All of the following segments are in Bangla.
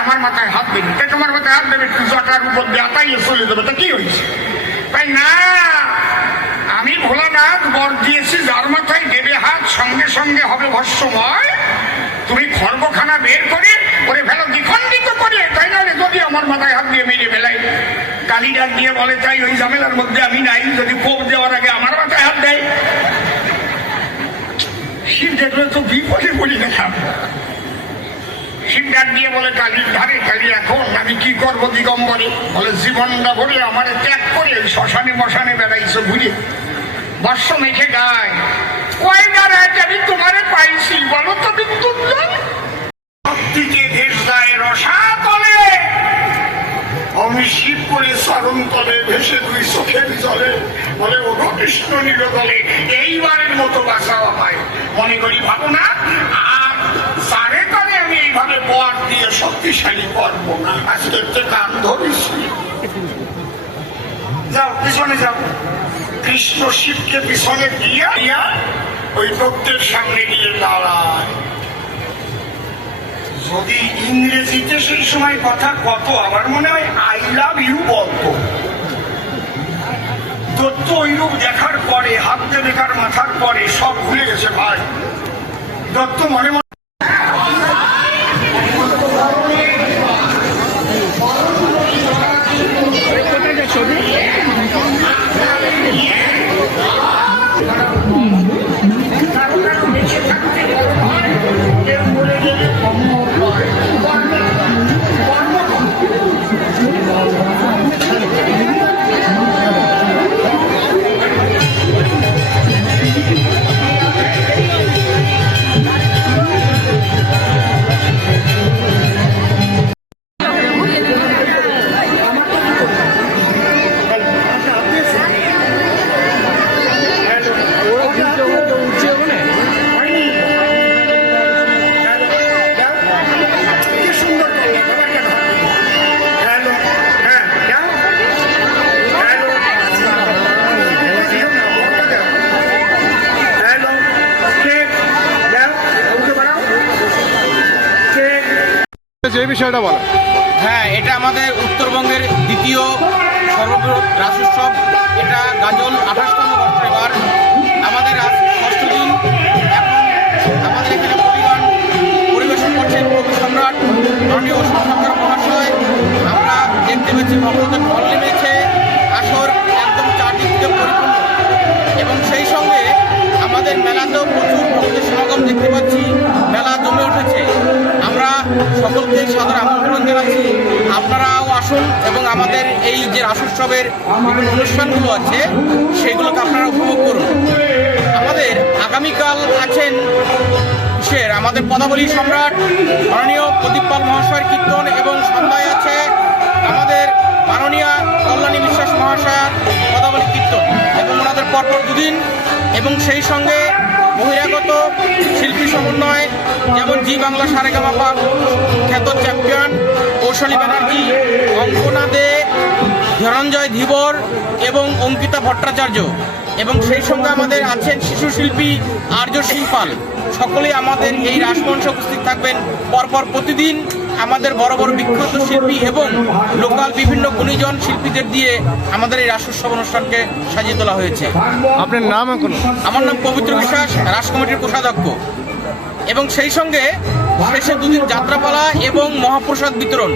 আমার মাথায় হাত দেবে। তোমার মাথায় হাত দেবে উপর চলে যাবে কি হয়েছে? তাই না? আমি ভোলানাথ বর দিয়েছি, যার মাথায় দেবে হাত, সঙ্গে সঙ্গে হবে ভস্যময় তুমি খর্বখানা বের করে করে ফেলো, দ্বিখণ্ডিত করে। তাই না? যদি আমার মাথায় হাত দিয়ে মেরে ফেলাই। কালি ডাক দিয়ে বলে তাই ওই ঝামেলার মধ্যে আমি নাই। যদি কোপ দেওয়ার আগে আমার মাথায় হাত দেয় শিব দেখলে তো বিপদে পড়ি গেলাম শিব ডাক দিয়ে বলে কালির ধারে কালি এখন আমি কি করব দিগম্বরে, বলে, জীবনটা ভরে আমার ত্যাগ করে শ্মশানে মশানে বেড়াইছো ঘুরে বর্ষ মেখে গায়। কয় দাঁড়ায় আমি তোমারে পাইছি, বলো তো মৃত্যুঞ্জয় ভক্তিকে রসা আমি শিব করে চরণ তলে ভেসে দুই চোখের জলে। বলে ও কৃষ্ণ নিরতলে এইবারের মতো বাঁচাও আমায়। মনে করি ভাবো কৃষ্ণ শিবকে পিছনে দিয়া দিয়া ওই সামনে গিয়ে দাঁড়ায় যদি ইংরেজিতে সেই সময় কথা কত আমার মনে হয় আই লাভ ইউ বলতো দত্ত ওইরূপ দেখার পরে হাত দেবেকার মাথার পরে সব ভুলে গেছে ভাই দত্ত মনে মনে যে বিষয়টা বলা। হ্যাঁ এটা আমাদের উত্তরবঙ্গের দ্বিতীয় সর্ববৃহৎ রাস উৎসব। এটা গাজল, আঠাশতম বর্ষ আমাদের আজ ষষ্ঠ দিন। এখন আমাদের এখানে পরিগান পরিবেশন করছেন কবি সম্রাট মাননীয় অশোক সরকার মহাশয়। আমরা দেখতে পেয়েছি ভক্তদের ঢল নেমেছে, আসর একদম চারদিক থেকে পরিপূর্ণ। এবং সেই সঙ্গে আমাদের মেলাতেও প্রচুর ভক্তের সমাগম দেখতে পাচ্ছি। এই যে রাস উৎসবের অনুষ্ঠানগুলো আছে, সেগুলোকে আপনারা উপভোগ করুন। আমাদের আগামীকাল আছেন কিসের আমাদের পদাবলী সম্রাট, মাননীয় প্রদীপ পাল মহাশয়ের কীর্তন এবং সন্ধ্যায় আছে আমাদের মাননীয় কল্যাণী বিশ্বাস মহাশয়ার পদাবলী কীর্তন। এবং ওনাদের পরপর দুদিন, এবং সেই সঙ্গে বহিরাগত শিল্পী সমন্বয়, যেমন জি বাংলা সারেগামাপা খ্যাত চ্যাম্পিয়ন, কৌশলী ব্যানার্জি অঙ্কনা দে ধনঞ্জয় ধীবর এবং অঙ্কিতা ভট্টাচার্য। এবং সেই সঙ্গে আমাদের আছেন শিশু শিল্পী আর্য সিং পাল। সকলেই আমাদের এই রাসমঞ্চে উপস্থিত থাকবেন পরপর প্রতিদিন আমাদের বড় বড় বিখ্যাত শিল্পী এবং লোকাল বিভিন্ন গুণীজন শিল্পীদের দিয়ে আমাদের এই রাস উৎসব অনুষ্ঠানকে সাজিয়ে তোলা হয়েছে। আপনার নাম এখন আমার নাম পবিত্র বিশ্বাস রাস কমিটির কোষাধ্যক্ষ। এবং সেই সঙ্গে শেষে দুদিন যাত্রাপালা এবং মহাপ্রসাদ বিতরণ।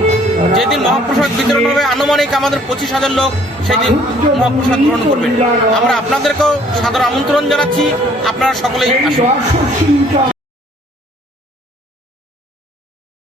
যেদিন মহাপ্রসাদ বিতরণ হবে, আনুমানিক আমাদের পঁচিশ হাজার লোক সেদিন মহাপ্রসাদ গ্রহণ করবেন আমরা আপনাদেরকেও সাদর আমন্ত্রণ জানাচ্ছি। আপনারা সকলেই আসুন।